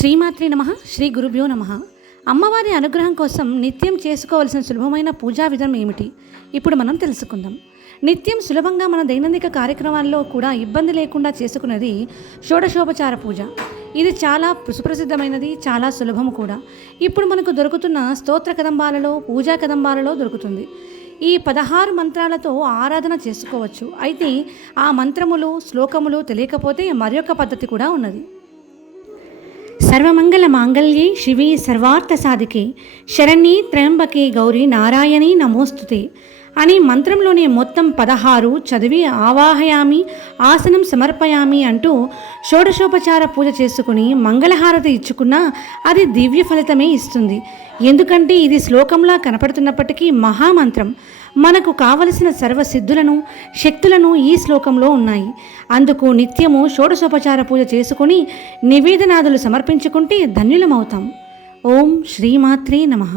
శ్రీమాత్రే నమః. శ్రీ గురుభ్యో నమః. అమ్మవారి అనుగ్రహం కోసం నిత్యం చేసుకోవాల్సిన సులభమైన పూజా విధానం ఏమిటి ఇప్పుడు మనం తెలుసుకుందాం. నిత్యం సులభంగా మన దైనందిక కార్యక్రమాల్లో కూడా ఇబ్బంది లేకుండా చేసుకునేది షోడశోపచార పూజ. ఇది చాలా సుప్రసిద్ధమైనది, చాలా సులభము కూడా. ఇప్పుడు మనకు దొరుకుతున్న స్తోత్ర కదంబాలలో, పూజా కదంబాలలో దొరుకుతుంది. ఈ 16 మంత్రాలతో ఆరాధన చేసుకోవచ్చు. అయితే ఆ మంత్రములు, శ్లోకములు తెలియకపోతే మరొక పద్ధతి కూడా ఉన్నది. సర్వమంగళ మాంగళ్యే శివే సర్వార్థ సాధికే శరణ్యే త్రయంబకే గౌరీ నారాయణీ నమోస్తుతే అని మంత్రంలోని మొత్తం 16 చదివి ఆవాహయామి, ఆసనం సమర్పయామి అంటూ షోడశోపచార పూజ చేసుకుని మంగళహారతి ఇచ్చుకున్నా అది దివ్య ఫలితమే ఇస్తుంది. ఎందుకంటే ఇది శ్లోకంలా కనపడుతున్నప్పటికీ మహామంత్రం. మనకు కావలసిన సర్వసిద్ధులను, శక్తులను ఈ శ్లోకంలో ఉన్నాయి. అందుకు నిత్యము షోడశోపచార పూజ చేసుకుని నివేదనాదులు సమర్పించుకుంటే ధన్యులమవుతాం. ఓం శ్రీమాత్రే నమః.